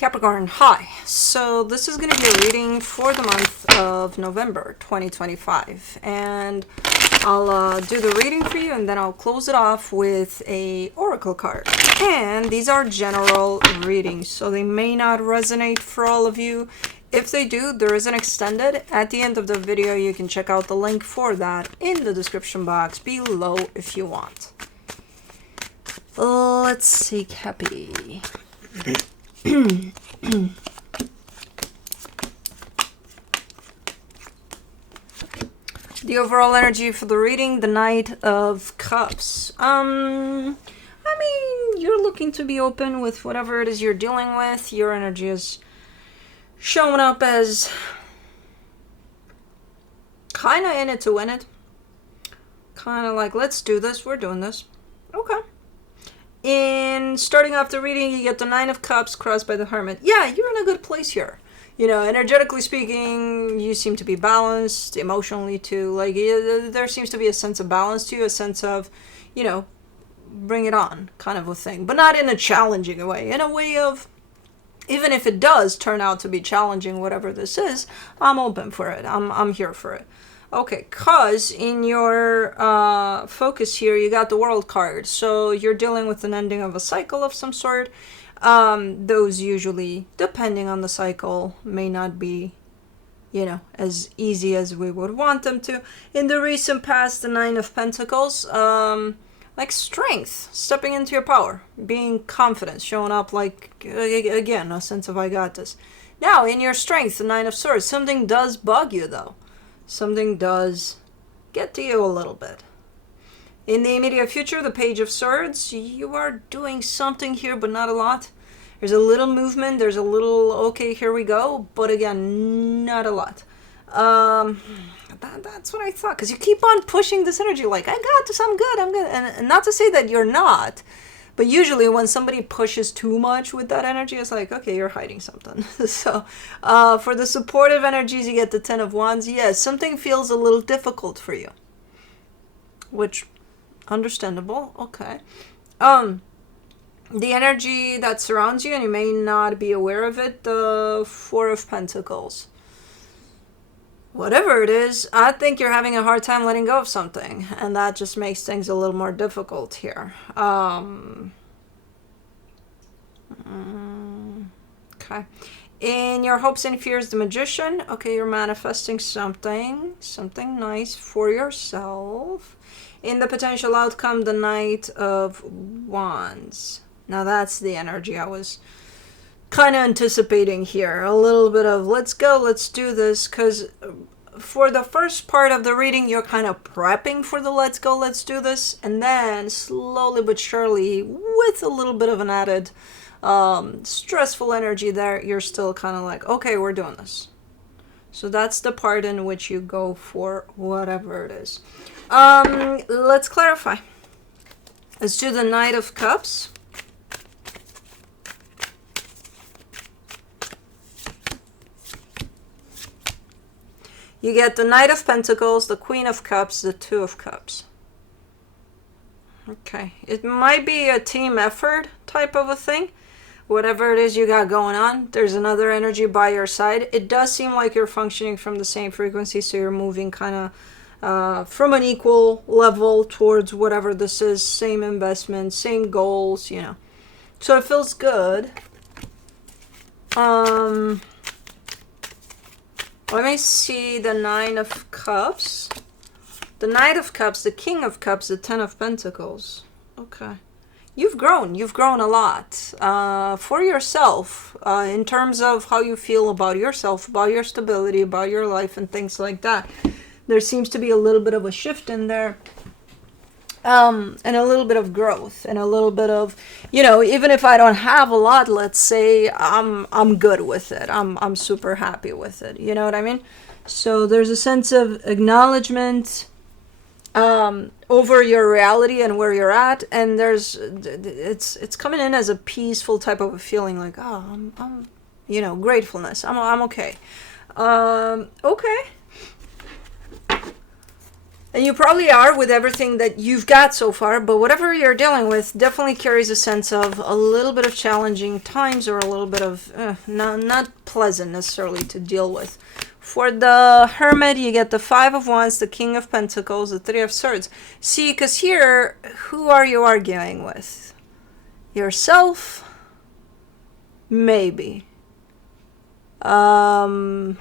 Capricorn, hi. So this is going to be a reading for the month of November 2025. And I'll do the reading for you and then I'll close it off with a oracle card. And these are general readings, so they may not resonate for all of you. If they do, there is an extended. At the end of the video, you can check out the link for that in the description box below if you want. Let's see, Cappy. The overall energy for the reading, the Knight of Cups. I mean, you're looking to be open with whatever it is you're dealing with. Your energy is showing up as kind of in it to win it. Kind of like, let's do this. We're doing this. Okay. In starting off the reading, you get the Nine of Cups crossed by the Hermit. Yeah, you're in a good place here. You know, energetically speaking, you seem to be balanced, emotionally too. Like, there seems to be a sense of balance to you, a sense of, you know, bring it on kind of a thing. But not in a challenging way. In a way of, even if it does turn out to be challenging, whatever this is, I'm open for it. I'm here for it. Okay, cause in your focus here, you got the World card. So you're dealing with an ending of a cycle of some sort. Those usually, depending on the cycle, may not be, you know, as easy as we would want them to. In the recent past, the Nine of Pentacles, like strength, stepping into your power, being confident, showing up like, again, a sense of I got this. Now, in your strength, the Nine of Swords, something does bug you though. Something does get to you a little bit. In the immediate future, the Page of Swords, you are doing something here, but not a lot. There's a little movement, there's a little, okay, here we go, but again, not a lot. That's what I thought, because you keep on pushing this energy, like, I got this, I'm good. And not to say that you're not, but usually when somebody pushes too much with that energy, it's like, okay, you're hiding something. So for the supportive energies, you get the Ten of Wands. Yes, something feels a little difficult for you, which, understandable. Okay. The energy that surrounds you, and you may not be aware of it, the Four of Pentacles. Whatever it is, I think you're having a hard time letting go of something, and that just makes things a little more difficult here. Okay. In your hopes and fears, the Magician. Okay, you're manifesting something nice for yourself. In the potential outcome, the Knight of Wands. Now that's the energy I was kind of anticipating here. A little bit of let's go, let's do this, because for the first part of the reading, you're kind of prepping for the let's go, let's do this, and then slowly but surely, with a little bit of an added stressful energy there, you're still kind of like, okay, we're doing this. So that's the part in which you go for whatever it is. Let's clarify. Let's do the Knight of Cups. You get the Knight of Pentacles, the Queen of Cups, the Two of Cups. Okay. It might be a team effort type of a thing. Whatever it is you got going on, there's another energy by your side. It does seem like you're functioning from the same frequency, so you're moving kind of from an equal level towards whatever this is. Same investment, same goals, you know. So it feels good. Let me see the Nine of Cups. The Knight of Cups, the King of Cups, the Ten of Pentacles. Okay. You've grown a lot for yourself in terms of how you feel about yourself, about your stability, about your life and things like that. There seems to be a little bit of a shift in there. And a little bit of growth and a little bit of, you know, even if I don't have a lot, let's say I'm good with it. I'm super happy with it. You know what I mean? So there's a sense of acknowledgement over your reality and where you're at, and it's coming in as a peaceful type of a feeling, like, oh, I'm you know, gratefulness. I'm okay. Okay. And you probably are with everything that you've got so far, but whatever you're dealing with definitely carries a sense of a little bit of challenging times, or a little bit of not pleasant necessarily to deal with. For the Hermit, you get the Five of Wands, the King of Pentacles, the Three of Swords. See, because here, who are you arguing with? Yourself? Maybe. I'm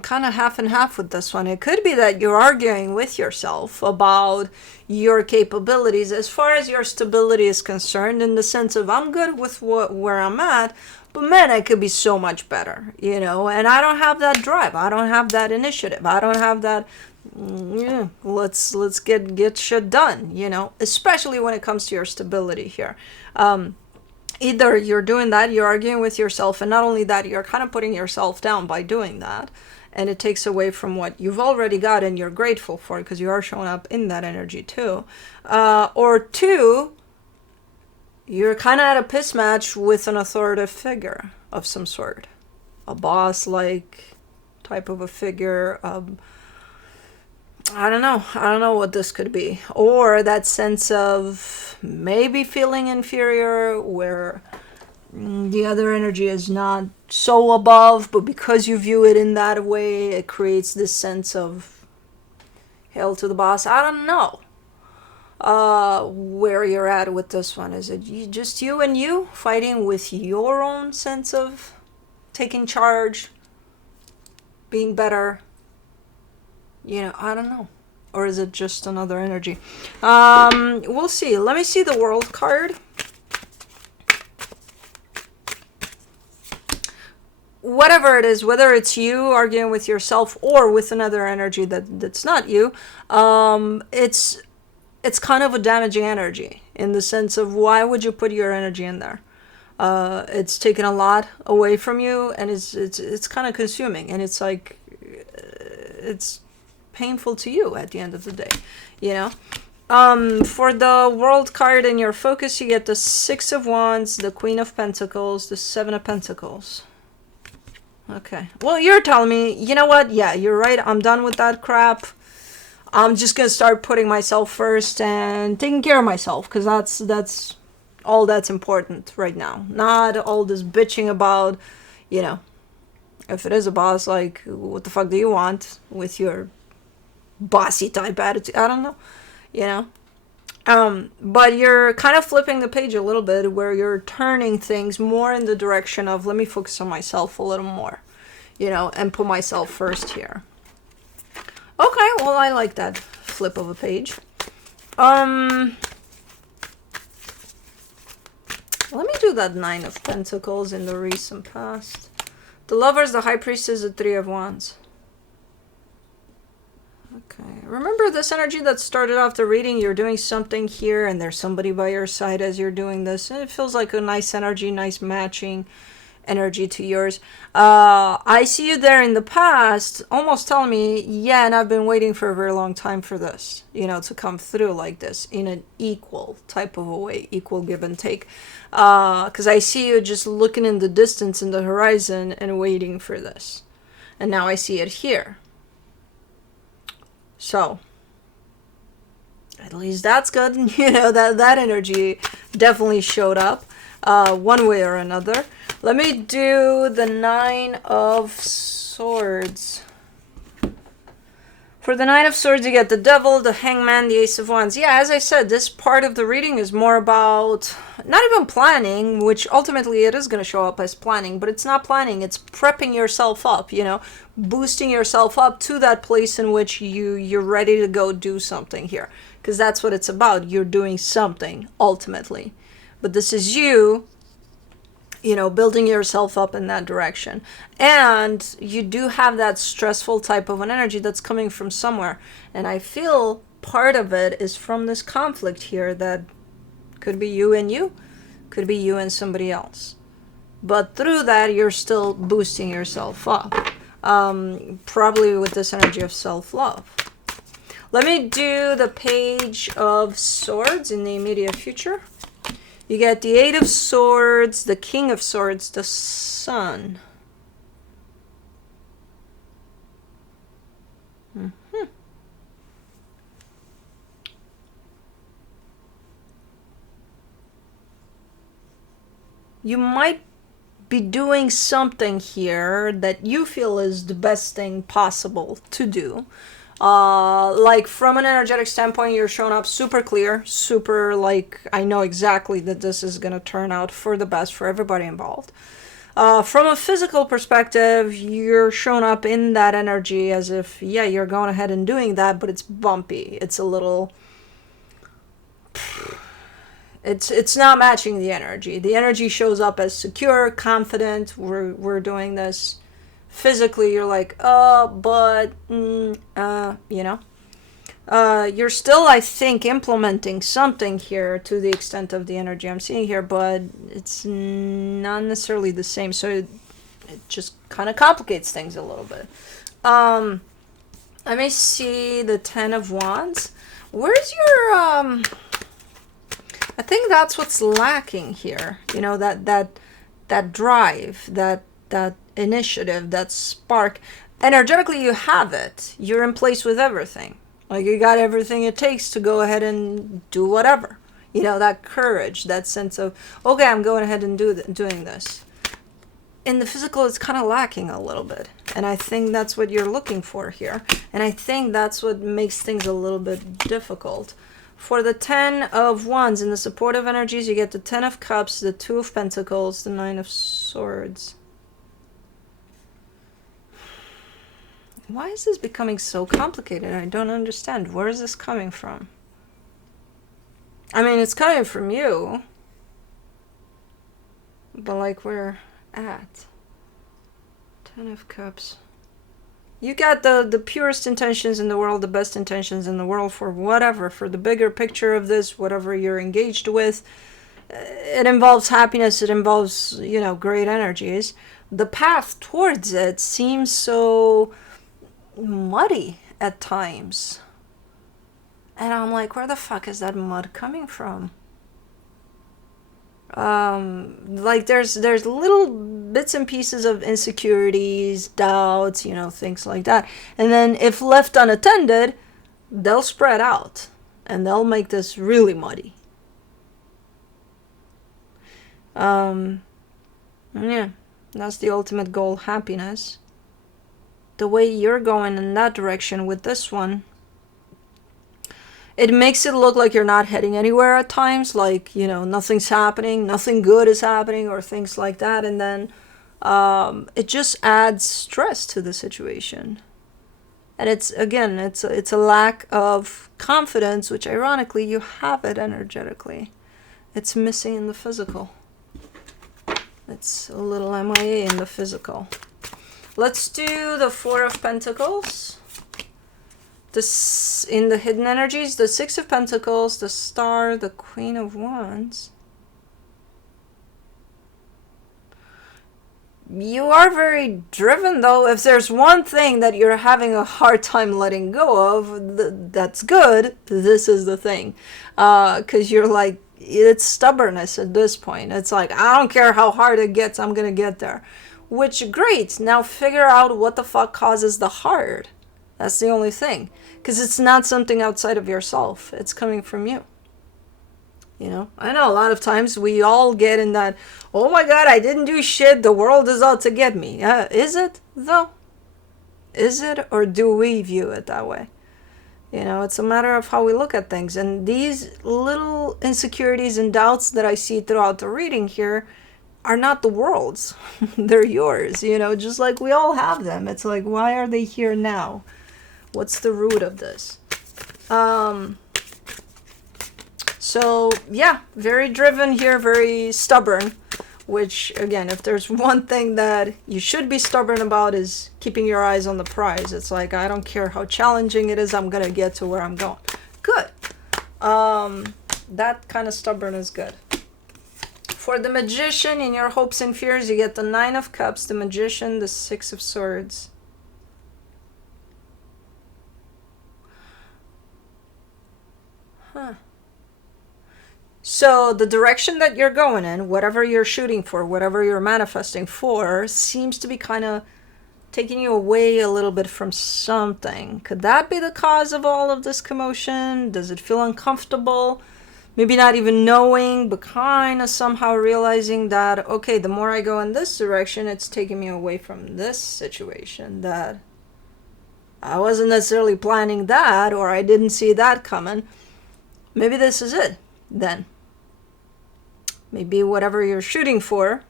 kind of half and half with this one. It could be that you're arguing with yourself about your capabilities as far as your stability is concerned, in the sense of, I'm good with where I'm at, but man, I could be so much better, you know, and I don't have that drive. I don't have that initiative. I don't have that, let's get shit done, you know, especially when it comes to your stability here. Either you're doing that, you're arguing with yourself, and not only that, you're kind of putting yourself down by doing that, and it takes away from what you've already got and you're grateful for, because you are showing up in that energy too. Or two, you're kind of at a piss match with an authoritative figure of some sort, a boss-like type of a figure. I don't know what this could be. Or that sense of maybe feeling inferior, where the other energy is not so above, but because you view it in that way, it creates this sense of hail to the boss. I don't know where you're at with this one. Is it just you and you fighting with your own sense of taking charge, being better? You know, I don't know. Or is it just another energy? We'll see. Let me see the World card. Whatever it is, whether it's you arguing with yourself or with another energy that's not you, it's kind of a damaging energy, in the sense of, why would you put your energy in there? It's taken a lot away from you, and it's kind of consuming, and it's like, it's painful to you at the end of the day, you know. For the World card in your focus, you get the Six of Wands, the Queen of Pentacles, the Seven of Pentacles. Okay, well, you're telling me, you know what, yeah, you're right, I'm done with that crap. I'm just gonna start putting myself first and taking care of myself, because that's all that's important right now. Not all this bitching about, you know, if it is a boss, like, what the fuck do you want with your bossy type attitude? I don't know, you know. But you're kind of flipping the page a little bit, where you're turning things more in the direction of, let me focus on myself a little more, you know, and put myself first here. Okay, well, I like that flip of a page. Let me do that Nine of Pentacles in the recent past. The Lovers, the High Priestess, the Three of Wands. Okay, remember this energy that started off the reading? You're doing something here, and there's somebody by your side as you're doing this, and it feels like a nice energy, nice matching energy to yours. I see you there in the past, almost telling me, yeah, and I've been waiting for a very long time for this, you know, to come through like this, in an equal type of a way, equal give and take. Because I see you just looking in the distance, in the horizon, and waiting for this. And now I see it here. So, at least that's good. You know, that energy definitely showed up one way or another. Let me do the Nine of Swords. For the Nine of Swords, you get the Devil, the Hangman, the Ace of Wands. Yeah, as I said, this part of the reading is more about not even planning, which ultimately it is going to show up as planning, but it's not planning. It's prepping yourself up, you know, boosting yourself up to that place in which you're ready to go do something here. Because that's what it's about. You're doing something, ultimately. But this is you, you know, building yourself up in that direction. And you do have that stressful type of an energy that's coming from somewhere. And I feel part of it is from this conflict here that could be you and you, could be you and somebody else. But through that, you're still boosting yourself up. Probably with this energy of self-love. Let me do the Page of Swords in the immediate future. You get the Eight of Swords, the King of Swords, the Sun. you might be doing something here that you feel is the best thing possible to do. Like from an energetic standpoint, you're showing up super clear, super like, I know exactly that this is going to turn out for the best for everybody involved. From a physical perspective, you're showing up in that energy as if, yeah, you're going ahead and doing that, but it's bumpy. It's a little... It's not matching the energy. The energy shows up as secure, confident. We're doing this. Physically, you're like, but, you know. You're still, I think, implementing something here to the extent of the energy I'm seeing here, but it's not necessarily the same. So it just kind of complicates things a little bit. Let me see the Ten of Wands. Where's your, I think that's what's lacking here. You know, that drive, that initiative, that spark. Energetically, you have it. You're in place with everything. Like, you got everything it takes to go ahead and do whatever. You know, that courage, that sense of, okay, I'm going ahead and doing this. In the physical, it's kind of lacking a little bit. And I think that's what you're looking for here. And I think that's what makes things a little bit difficult. For the Ten of Wands, in the supportive energies, you get the Ten of Cups, the Two of Pentacles, the Nine of Swords. Why is this becoming so complicated? I don't understand. Where is this coming from? I mean, it's coming from you. But, like, where at? Ten of Cups. You got the purest intentions in the world, the best intentions in the world for whatever, for the bigger picture of this, whatever you're engaged with. It involves happiness. It involves, you know, great energies. The path towards it seems so muddy at times. And I'm like, where the fuck is that mud coming from? Like there's little bits and pieces of insecurities, doubts, you know, things like that. And then if left unattended, they'll spread out and they'll make this really muddy. Yeah, that's the ultimate goal, happiness. The way you're going in that direction with this one, it makes it look like you're not heading anywhere at times, like, you know, nothing's happening, nothing good is happening, or things like that. And then it just adds stress to the situation. And it's, again, it's a lack of confidence, which ironically you have it energetically. It's missing in the physical. It's a little MIA in the physical. Let's do the Four of Pentacles. This, in the hidden energies, the Six of Pentacles, the Star, the Queen of Wands. You are very driven, though. If there's one thing that you're having a hard time letting go of, that's good. This is the thing. Because you're like, it's stubbornness at this point. It's like, I don't care how hard it gets, I'm going to get there. Which, great. Now figure out what the fuck causes the hard. That's the only thing. Because it's not something outside of yourself. It's coming from you. You know? I know a lot of times we all get in that, oh my god, I didn't do shit, the world is out to get me. Is it, though? Is it? Or do we view it that way? You know, it's a matter of how we look at things. And these little insecurities and doubts that I see throughout the reading here are not the world's. They're yours, you know, just like we all have them. It's like, why are they here now? What's the root of this? So, yeah, very driven here, very stubborn. Which, again, if there's one thing that you should be stubborn about is keeping your eyes on the prize. It's like, I don't care how challenging it is, I'm going to get to where I'm going. Good. That kind of stubborn is good. For the Magician, in your hopes and fears, you get the Nine of Cups, the Magician, the Six of Swords. Huh. So the direction that you're going in, whatever you're shooting for, whatever you're manifesting for, seems to be kind of taking you away a little bit from something. Could that be the cause of all of this commotion? Does it feel uncomfortable? maybe not even knowing, but kind of somehow realizing that, okay, the more I go in this direction, it's taking me away from this situation, that I wasn't necessarily planning that, or I didn't see that coming. Maybe this is it then. Maybe whatever you're shooting for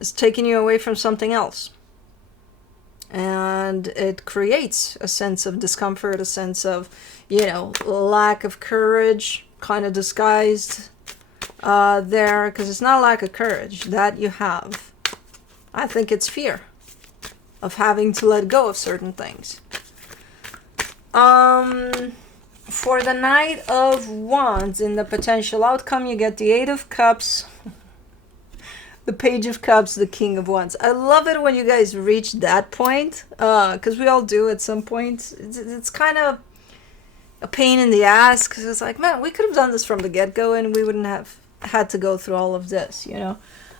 is taking you away from something else. And it creates a sense of discomfort, a sense of, lack of courage, kind of disguised there, because it's not lack of courage that you have. I think it's fear of having to let go of certain things. For the Knight of Wands, in the potential outcome, you get the Eight of Cups, the Page of Cups, the King of Wands. I love it when you guys reach that point, because we all do at some point. It's kind of a pain in the ass, because it's like, man, we could have done this from the get-go and we wouldn't have had to go through all of this,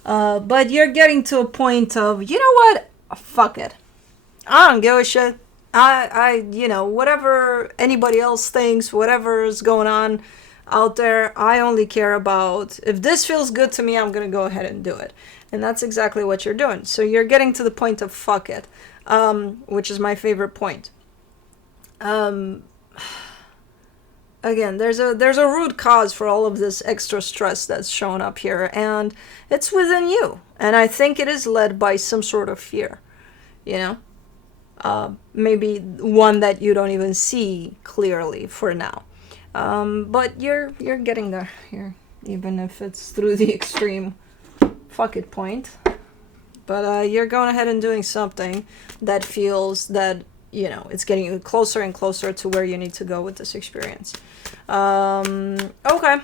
but you're getting to a point of, you know what, fuck it, I don't give a shit. I whatever anybody else thinks, whatever is going on out there, I only care about, if this feels good to me, I'm gonna go ahead and do it. And that's exactly what you're doing. So you're getting to the point of fuck it, which is my favorite point. Again, there's a root cause for all of this extra stress that's shown up here, and it's within you. And I think it is led by some sort of fear, maybe one that you don't even see clearly for now. But you're getting there here, even if it's through the extreme fuck it point. But you're going ahead and doing something that feels that, it's getting you closer and closer to where you need to go with this experience. Okay.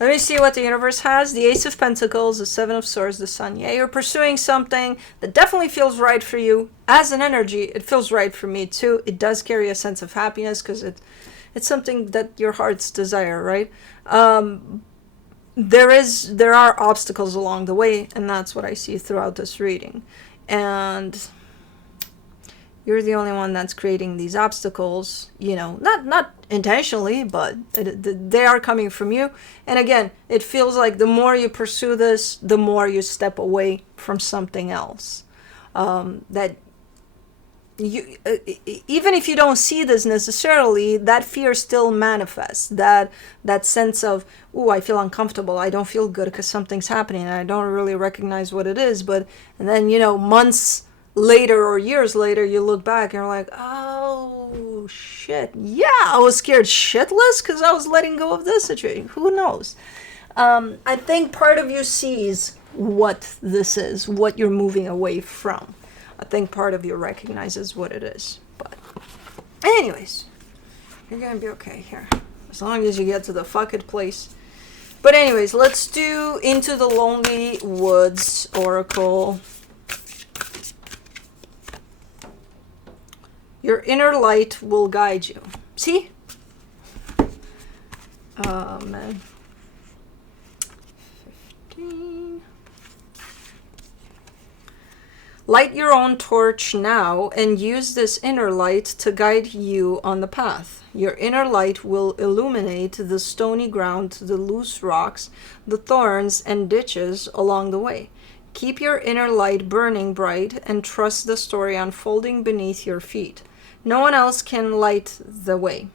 Let me see what the universe has. The Ace of Pentacles, the Seven of Swords, the Sun. Yeah, you're pursuing something that definitely feels right for you. As an energy, it feels right for me too. It does carry a sense of happiness because it's something that your heart's desire, right? There are obstacles along the way, and that's what I see throughout this reading. And you're the only one that's creating these obstacles, not intentionally, but they are coming from you. And again, it feels like the more you pursue this, the more you step away from something else. That you, even if you don't see this necessarily, that fear still manifests. That sense of, ooh, I feel uncomfortable, I don't feel good because something's happening, and I don't really recognize what it is. And then, months later or years later, you look back and you're like, oh shit, yeah, I was scared shitless because I was letting go of this situation. Who knows? I think part of you sees what this is, what you're moving away from. I think part of you recognizes what it is. But anyways, you're gonna be okay here, as long as you get to the fuck it place. But anyways, let's do Into the Lonely Woods Oracle. Your inner light will guide you. See? Oh, man. 15. Light your own torch now and use this inner light to guide you on the path. Your inner light will illuminate the stony ground, the loose rocks, the thorns and ditches along the way. Keep your inner light burning bright and trust the story unfolding beneath your feet. No one else can light the way.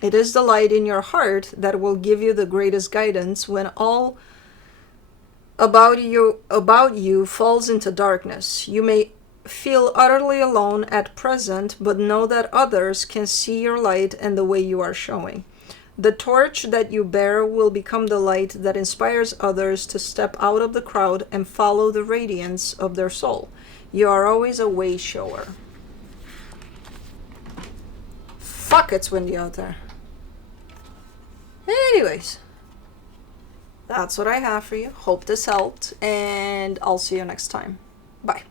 It is the light in your heart that will give you the greatest guidance when all about you falls into darkness. You may feel utterly alone at present, but know that others can see your light and the way you are showing. The torch that you bear will become the light that inspires others to step out of the crowd and follow the radiance of their soul. You are always a way shower. Fuck, it's windy out there. Anyways, that's what I have for you. Hope this helped, and I'll see you next time. Bye.